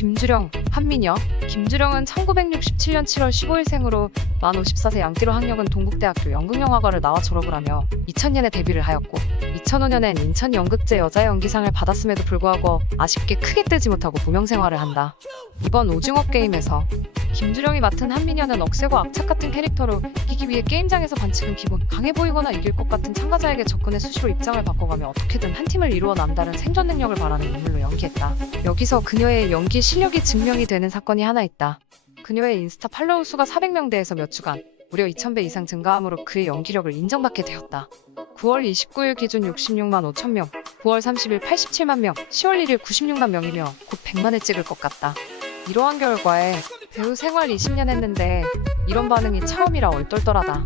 김주령, 한민여. 김주령은 1967년 7월 15일생으로 만 54세 양띠로 학력은 동국대학교 연극영화과를 나와 졸업을 하며 2000년에 데뷔를 하였고 2005년엔 인천 연극제 여자연기상을 받았음에도 불구하고 아쉽게 크게 뜨지 못하고 무명생활을 한다. 이번 오징어 게임에서 김주령이 맡은 한민여는 억세고 악착 같은 캐릭터로 이기기 위해 게임장에서 반칙은 기본, 강해 보이거나 이길 것 같은 참가자에게 접근해 수시로 입장을 바꿔가며 어떻게든 한 팀을 이루어 남다른 생존 능력을 바라는 인물로 연기했다. 여기서 그녀의 연기 실력이 증명이 되는 사건이 하나 있다. 그녀의 인스타 팔로우 수가 400명대에서 몇 주간 무려 2000배 이상 증가함으로 그의 연기력을 인정받게 되었다. 9월 29일 기준 66만 5천 명, 9월 30일 87만 명, 10월 1일 96만 명이며 곧 100만을 찍을 것 같다. 이러한 결과에 배우 생활 20년 했는데 이런 반응이 처음이라 얼떨떨하다.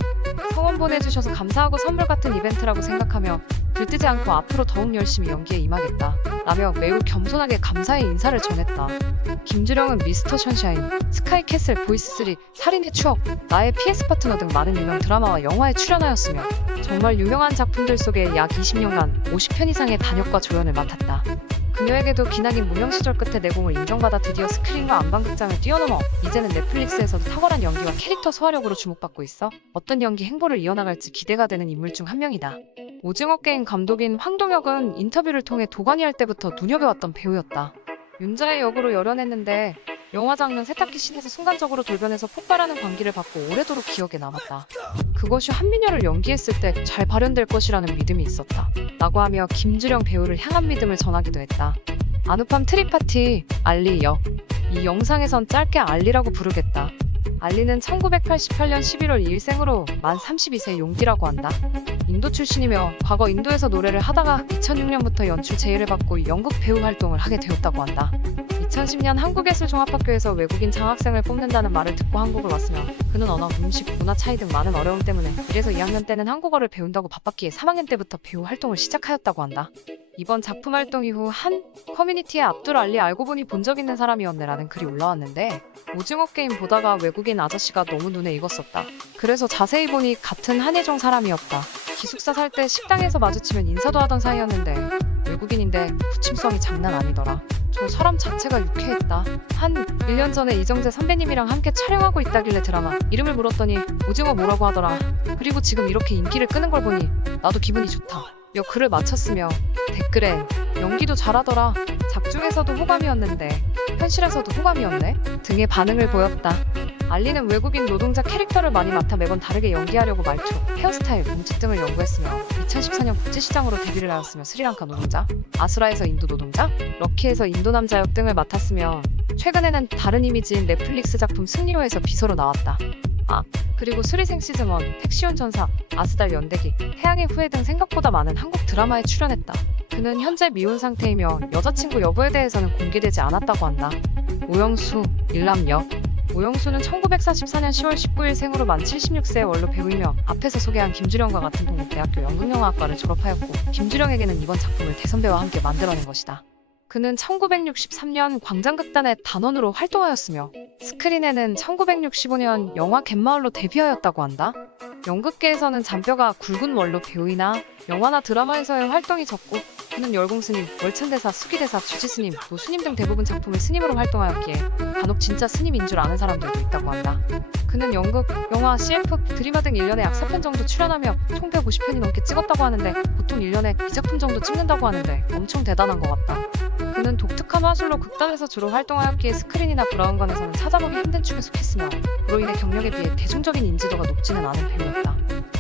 성원 보내주셔서 감사하고 선물 같은 이벤트라고 생각하며 들뜨지 않고 앞으로 더욱 열심히 연기에 임하겠다 라며 매우 겸손하게 감사의 인사를 전했다. 김주령은 미스터 션샤인, 스카이캐슬, 보이스3, 살인의 추억, 나의 PS 파트너 등 많은 유명 드라마와 영화에 출연하였으며 정말 유명한 작품들 속에 약 20년간 50편 이상의 단역과 조연을 맡았다. 그녀에게도 기나긴 무명 시절 끝에 내공을 인정받아 드디어 스크린과 안방극장을 뛰어넘어 이제는 넷플릭스에서도 탁월한 연기와 캐릭터 소화력으로 주목받고 있어 어떤 연기 행보를 이어나갈지 기대가 되는 인물 중 한 명이다. 오징어 게임 감독인 황동혁은 인터뷰를 통해 도가니 할 때부터 눈여겨왔던 배우였다. 윤자의 역으로 열연했는데 영화 장면 세탁기 씬에서 순간적으로 돌변해서 폭발하는 광기를 받고 오래도록 기억에 남았다. 그것이 한민여를 연기했을 때 잘 발현될 것이라는 믿음이 있었다 라고 하며 김주령 배우를 향한 믿음을 전하기도 했다. 아누팜 트리파티, 알리 역. 이 영상에선 짧게 알리라고 부르겠다. 알리는 1988년 11월 2일생으로 만 32세 용기라고 한다. 인도 출신이며 과거 인도에서 노래를 하다가 2006년부터 연출 제의를 받고 연극 배우 활동을 하게 되었다고 한다. 2010년 한국예술종합학교에서 외국인 장학생을 뽑는다는 말을 듣고 한국을 왔으며 그는 언어, 음식, 문화 차이 등 많은 어려움 때문에 이래서 2학년 때는 한국어를 배운다고 바빴기에 3학년 때부터 배우 활동을 시작하였다고 한다. 이번 작품 활동 이후 한 커뮤니티에 압둘 알리 알고 보니 본 적 있는 사람이었네 라는 글이 올라왔는데 오징어 게임 보다가 외국인 아저씨가 너무 눈에 익었었다. 그래서 자세히 보니 같은 한예종 사람이었다. 기숙사 살 때 식당에서 마주치면 인사도 하던 사이였는데 외국인인데 부침성이 장난 아니더라. 저 사람 자체가 유쾌했다. 한 1년 전에 이정재 선배님이랑 함께 촬영하고 있다길래 드라마 이름을 물었더니 오징어 뭐라고 하더라. 그리고 지금 이렇게 인기를 끄는 걸 보니 나도 기분이 좋다. 며 글을 마쳤으며 댓글에 연기도 잘하더라. 작중에서도 호감이었는데 현실에서도 호감이었네? 등의 반응을 보였다. 알리는 외국인 노동자 캐릭터를 많이 맡아 매번 다르게 연기하려고 말투, 헤어스타일, 몸짓 등을 연구했으며 2014년 국제시장으로 데뷔를 하였으며 스리랑카 노동자, 아수라에서 인도 노동자, 럭키에서 인도 남자 역 등을 맡았으며 최근에는 다른 이미지인 넷플릭스 작품 승리호에서 비서로 나왔다. 그리고 수리생 시즌1, 택시온 전사, 아스달 연대기, 태양의 후예 등 생각보다 많은 한국 드라마에 출연했다. 그는 현재 미혼 상태이며 여자친구 여부에 대해서는 공개되지 않았다고 한다. 오영수, 일남역. 오영수는 1944년 10월 19일 생으로 만 76세의 원로 배우이며 앞에서 소개한 김주령과 같은 동국대학교 연극영화학과를 졸업하였고 김주령에게는 이번 작품을 대선배와 함께 만들어낸 것이다. 그는 1963년 광장극단의 단원으로 활동하였으며 스크린에는 1965년 영화 갯마을로 데뷔하였다고 한다. 연극계에서는 잔뼈가 굵은 원로 배우이나 영화나 드라마에서의 활동이 적고 그는 열공스님, 월천대사, 수기대사, 주지스님, 노수님 등 대부분 작품을 스님으로 활동하였기에 간혹 진짜 스님인 줄 아는 사람들도 있다고 한다. 그는 연극, 영화, CF, 드라마 등 1년에 약 4편 정도 출연하며 총 150편이 넘게 찍었다고 하는데 보통 1년에 2작품 정도 찍는다고 하는데 엄청 대단한 것 같다. 그는 독특한 화술로 극단에서 주로 활동하였기에 스크린이나 브라운관에서는 찾아보기 힘든 축에 속했으며 그로 인해 경력에 비해 대중적인 인지도가 높지는 않은 배우였다.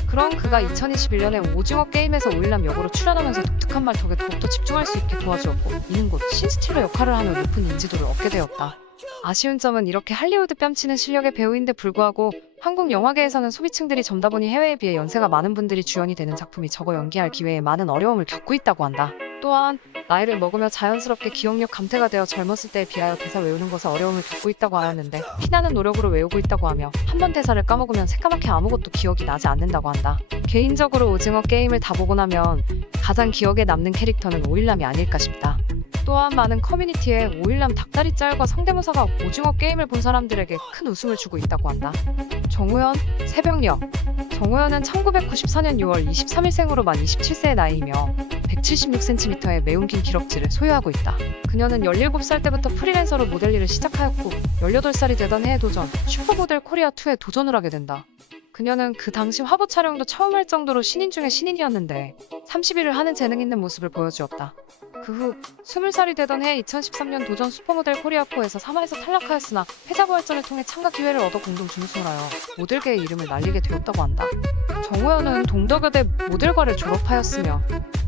그런 그가 2021년에 오징어 게임에서 오일남 역으로 출연하면서 독특한 말턱에 더욱더 집중할 수 있게 도와주었고 이는 곧 신스틸러 역할을 하며 높은 인지도를 얻게 되었다. 아쉬운 점은 이렇게 할리우드 뺨치는 실력의 배우인데 불구하고 한국 영화계에서는 소비층들이 젊다 보니 해외에 비해 연세가 많은 분들이 주연이 되는 작품이 적어 연기할 기회에 많은 어려움을 겪고 있다고 한다. 또한 나이를 먹으며 자연스럽게 기억력 감퇴가 되어 젊었을 때에 비하여 대사 외우는 것에 어려움을 겪고 있다고 하였는데 피나는 노력으로 외우고 있다고 하며 한 번 대사를 까먹으면 새까맣게 아무것도 기억이 나지 않는다고 한다. 개인적으로 오징어 게임을 다 보고 나면 가장 기억에 남는 캐릭터는 오일남이 아닐까 싶다. 또한 많은 커뮤니티에 오일남 닭다리 짤과 성대모사가 오징어 게임을 본 사람들에게 큰 웃음을 주고 있다고 한다. 정우현, 새벽녘. 정우현은 1994년 6월 23일생으로 만 27세의 나이이며 176cm의 매운 긴 기럭지를 소유하고 있다. 그녀는 17살 때부터 프리랜서로 모델 일을 시작하였고 18살이 되던 해에 도전, 슈퍼모델 코리아2에 도전을 하게 된다. 그녀는 그 당시 화보 촬영도 처음 할 정도로 신인 중에 신인이었는데 30일을 하는 재능 있는 모습을 보여주었다. 그 후 20살이 되던 해 2013년 도전 슈퍼모델 코리아4에서 3화에서 탈락하였으나 패자부활전을 통해 참가 기회를 얻어 공동 준우승을 하여 모델계의 이름을 날리게 되었다고 한다. 정호연은 동덕여대 모델과를 졸업하였으며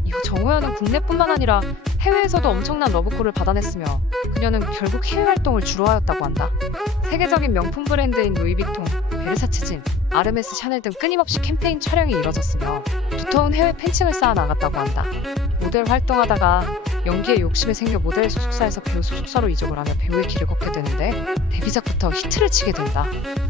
이후 정호연은 국내뿐만 아니라 해외에서도 엄청난 러브콜을 받아냈으며 그녀는 결국 해외 활동을 주로 하였다고 한다. 세계적인 명품 브랜드인 루이비통, 베르사체 진, 아르메스, 샤넬 등 끊임없이 캠페인 촬영이 이뤄졌으며 두터운 해외 팬층을 쌓아 나갔다고 한다. 모델 활동하다가 연기에 욕심이 생겨 모델 소속사에서 배우 소속사로 이적을 하며 배우의 길을 걷게 되는데 데뷔작부터 히트를 치게 된다.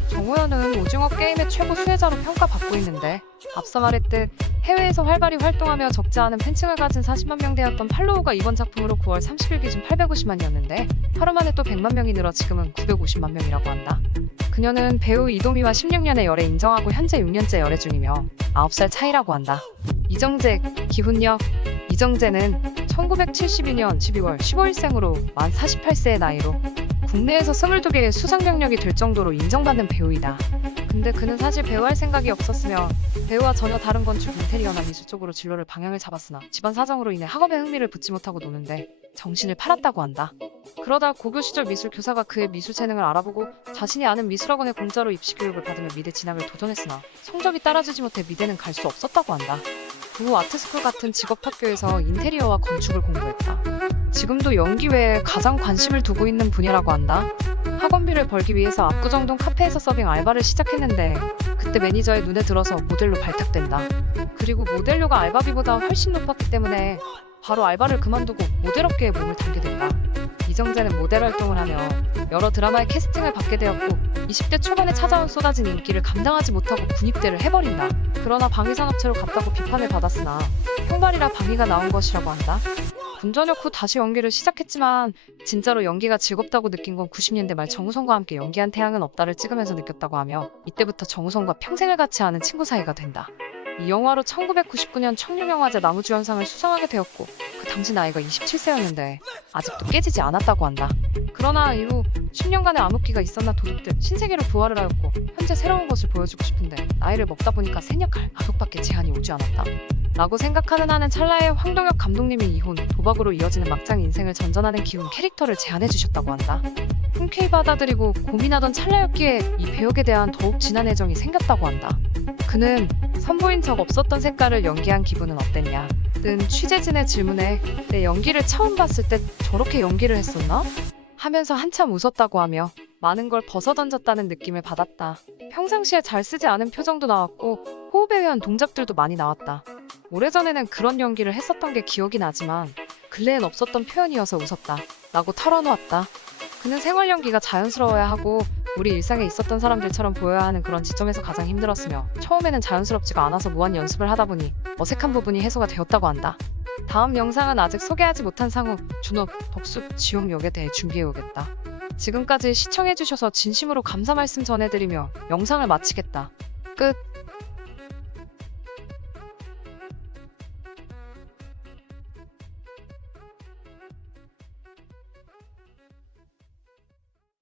정호연은 오징어 게임의 최고 수혜자로 평가받고 있는데 앞서 말했듯 해외에서 활발히 활동하며 적지 않은 팬층을 가진 40만 명대였던 팔로우가 이번 작품으로 9월 30일 기준 850만이었는데 하루 만에 또 100만 명이 늘어 지금은 950만 명이라고 한다. 그녀는 배우 이도미와 16년의 열애 인정하고 현재 6년째 열애 중이며 9살 차이라고 한다. 이정재, 기훈역. 이정재는 1972년 12월 15일생으로 만 48세의 나이로 국내에서 22개의 수상 경력이 될 정도로 인정받는 배우이다. 근데 그는 사실 배우할 생각이 없었으며 배우와 전혀 다른 건축, 인테리어나 미술 쪽으로 진로를 방향을 잡았으나 집안 사정으로 인해 학업에 흥미를 붙지 못하고 노는데 정신을 팔았다고 한다. 그러다 고교 시절 미술 교사가 그의 미술 재능을 알아보고 자신이 아는 미술학원에 공짜로 입시 교육을 받으며 미대 진학을 도전했으나 성적이 따라주지 못해 미대는 갈 수 없었다고 한다. 그 후 아트스쿨 같은 직업학교에서 인테리어와 건축을 공부했다. 지금도 연기 외에 가장 관심을 두고 있는 분야라고 한다. 학원비를 벌기 위해서 압구정동 카페에서 서빙 알바를 시작했는데 그때 매니저의 눈에 들어서 모델로 발탁된다. 그리고 모델료가 알바비보다 훨씬 높았기 때문에 바로 알바를 그만두고 모델업계에 몸을 담게 된다. 이정재는 모델 활동을 하며 여러 드라마의 캐스팅을 받게 되었고 20대 초반에 찾아온 쏟아진 인기를 감당하지 못하고 군입대를 해버린다. 그러나 방위산업체로 갔다고 비판을 받았으나 형발이라 방위가 나온 것이라고 한다. 군 전역 후 다시 연기를 시작했지만 진짜로 연기가 즐겁다고 느낀 건 90년대 말 정우성과 함께 연기한 태양은 없다를 찍으면서 느꼈다고 하며 이때부터 정우성과 평생을 같이 하는 친구 사이가 된다. 이 영화로 1999년 청룡영화제 나무주연상을 수상하게 되었고 그 당시 나이가 27세였는데 아직도 깨지지 않았다고 한다. 그러나 이후 10년간의 암흑기가 있었나 도둑듯 신세계로 부활을 하였고 현재 새로운 것을 보여주고 싶은데 나이를 먹다 보니까 생략할 악역밖에 제한이 오지 않았다. 라고 생각하는 한은 찰나에 황동혁 감독님이 이혼, 도박으로 이어지는 막장 인생을 전전하는 기운 캐릭터를 제안해주셨다고 한다. 흔쾌히 받아들이고 고민하던 찰나였기에 이 배역에 대한 더욱 진한 애정이 생겼다고 한다. 그는 선보인 적 없었던 색깔을 연기한 기분은 어땠냐? 는 취재진의 질문에 내 연기를 처음 봤을 때 저렇게 연기를 했었나? 하면서 한참 웃었다고 하며 많은 걸 벗어던졌다는 느낌을 받았다. 평상시에 잘 쓰지 않은 표정도 나왔고 호흡에 의한 동작들도 많이 나왔다. 오래전에는 그런 연기를 했었던 게 기억이 나지만 근래엔 없었던 표현이어서 웃었다. 라고 털어놓았다. 그는 생활 연기가 자연스러워야 하고 우리 일상에 있었던 사람들처럼 보여야 하는 그런 지점에서 가장 힘들었으며 처음에는 자연스럽지가 않아서 무한 연습을 하다 보니 어색한 부분이 해소가 되었다고 한다. 다음 영상은 아직 소개하지 못한 상우, 준업, 덕숙, 지용 역에 대해 준비해오겠다. 지금까지 시청해주셔서 진심으로 감사 말씀 전해드리며 영상을 마치겠다. 끝.